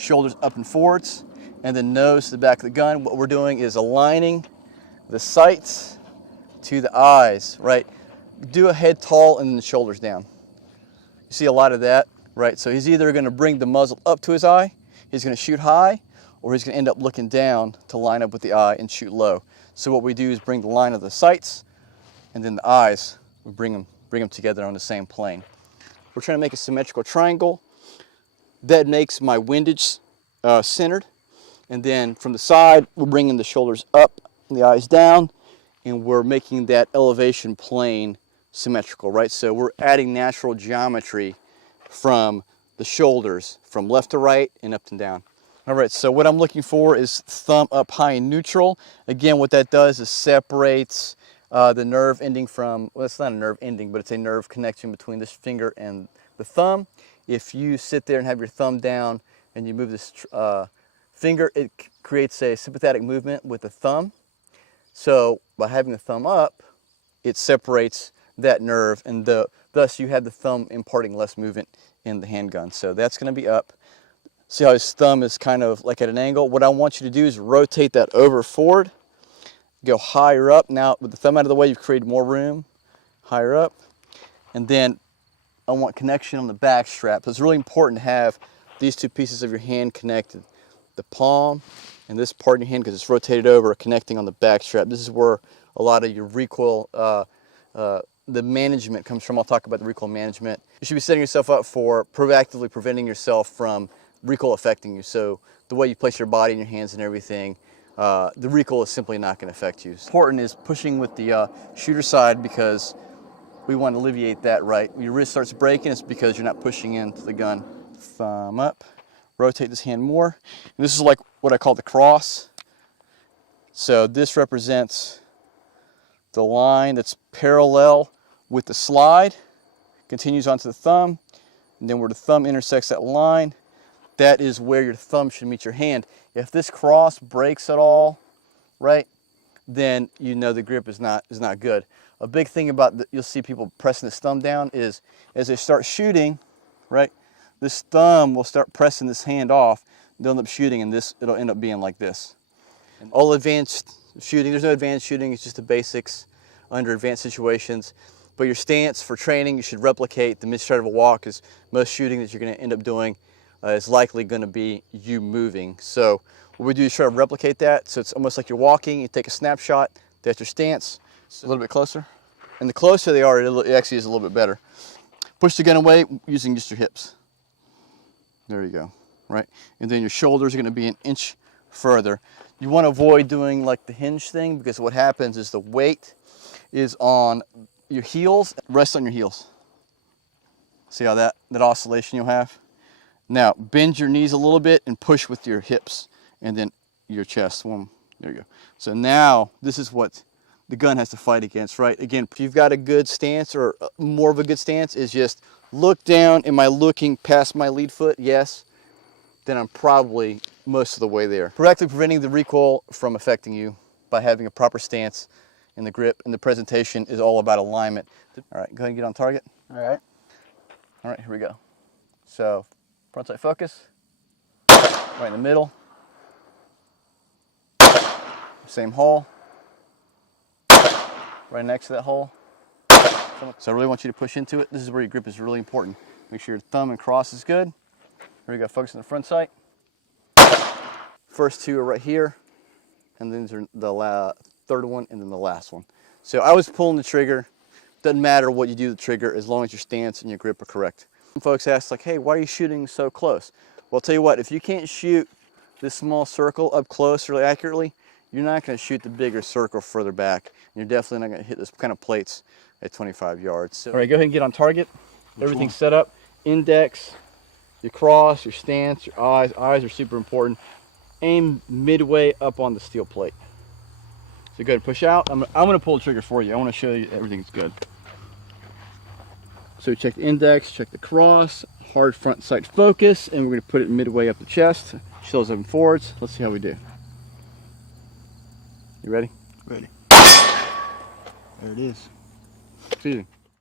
shoulders up and forwards, and then nose to the back of the gun. What we're doing is aligning the sights to the eyes, right? Do a head tall and then the shoulders down. You see a lot of that, right? So he's either going to bring the muzzle up to his eye, he's going to shoot high, or he's going to end up looking down to line up with the eye and shoot low. So what we do is bring the line of the sights and then the eyes, we bring them together on the same plane. We're trying to make a symmetrical triangle that makes my windage centered, and then from the side we're bringing the shoulders up and the eyes down, and we're making that elevation plane symmetrical, right? So we're adding natural geometry from the shoulders from left to right and up and down. All right, so what I'm looking for is thumb up high and neutral. Again, what that does is separates the nerve ending from, well, it's not a nerve ending, but it's a nerve connection between this finger and the thumb. If you sit there and have your thumb down and you move this finger, it creates a sympathetic movement with the thumb. So by having the thumb up, it separates that nerve, and thus you have the thumb imparting less movement in the handgun. So that's going to be up. See how his thumb is kind of like at an angle? What I want you to do is rotate that over forward, go higher up. Now with the thumb out of the way, you've created more room, higher up. And then I want connection on the back strap. So it's really important to have these two pieces of your hand connected. The palm and this part in your hand, because it's rotated over, connecting on the back strap. This is where a lot of your recoil, the management comes from. I'll talk about the recoil management. You should be setting yourself up for proactively preventing yourself from recoil affecting you. So the way you place your body and your hands and everything, the recoil is simply not going to affect you. Important is pushing with the shooter side, because we want to alleviate that, right? When your wrist starts breaking, it's because you're not pushing into the gun. Thumb up, rotate this hand more. And this is like what I call the cross. So this represents the line that's parallel with the slide, continues onto the thumb, and then where the thumb intersects that line, that is where your thumb should meet your hand. If this cross breaks at all, right, then you know the grip is not good. A big thing about you'll see people pressing this thumb down is as they start shooting, right, this thumb will start pressing this hand off. They'll end up shooting, and it'll end up being like this. And all advanced shooting, there's no advanced shooting, it's just the basics under advanced situations. But your stance for training, you should replicate the mid-stride of a walk, because most shooting that you're going to end up doing is likely going to be you moving. So what we do is try to replicate that. So it's almost like you're walking, you take a snapshot, that's your stance. So a little bit closer. And the closer they are, it actually is a little bit better. Push the gun away using just your hips. There you go, right? And then your shoulders are going to be an inch further. You want to avoid doing like the hinge thing, because what happens is the weight is on your heels. Rest on your heels. See how that oscillation you'll have? Now bend your knees a little bit and push with your hips, and then your chest. There you go. So now this is what the gun has to fight against, right? Again, if you've got a good stance, or more of a good stance, is just look down. Am I looking past my lead foot? Yes. Then I'm probably most of the way there. Proactively preventing the recoil from affecting you by having a proper stance in the grip, and the presentation is all about alignment. All right, go ahead and get on target. All right, here we go. So front sight focus, right in the middle, same hole, right next to that hole. So I really want you to push into it. This is where your grip is really important. Make sure your thumb and cross is good. Here we go, focus on the front sight. First two are right here, and then these are the third one, and then the last one. So I was pulling the trigger. Doesn't matter what you do with the trigger, as long as your stance and your grip are correct. Some folks ask, like, hey, why are you shooting so close? Well, I'll tell you what, if you can't shoot this small circle up close really accurately, you're not going to shoot the bigger circle further back. And you're definitely not going to hit this kind of plates at 25 yards. So, all right, go ahead and get on target. Everything's set up. Index, your cross, your stance, your eyes. Eyes are super important. Aim midway up on the steel plate. So go ahead and push out. I'm going to pull the trigger for you. I want to show you everything's good. So check the index, check the cross, hard front sight focus, and we're going to put it midway up the chest. Shoulders up and forwards. Let's see how we do. You ready? Ready. There it is. Excuse me.